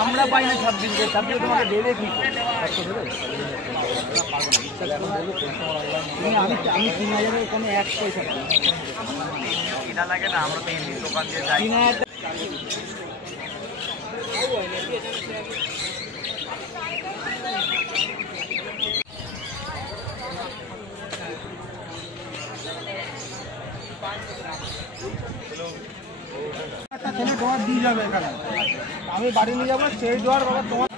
আমরা পাই না 26 দিন, তারপরে তোমাকে দেবে কি? আমি 3000 ওখানে 1 পয়সা কিনা লাগে না, আমরা তো এমনি দোকান দিয়ে যাই। একটা ছেলে ডোয়ার দিয়ে যাবে এখানে, আমি বাড়ি নিয়ে যাবো, সেই ডোয়ার বাবা তোমার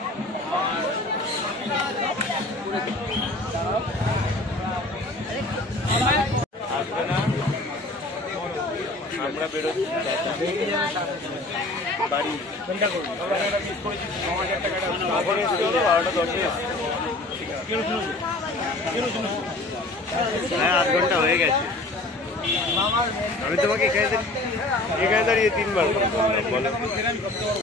আমরা বেরোচ্ছি বাড়ি কোনটা করবো, 9000 টাকাটা 12:10 হ্যাঁ 8 ঘন্টা হয়ে গেছে। আমি তোমাকে এখানে দাঁড়িয়ে 3 বার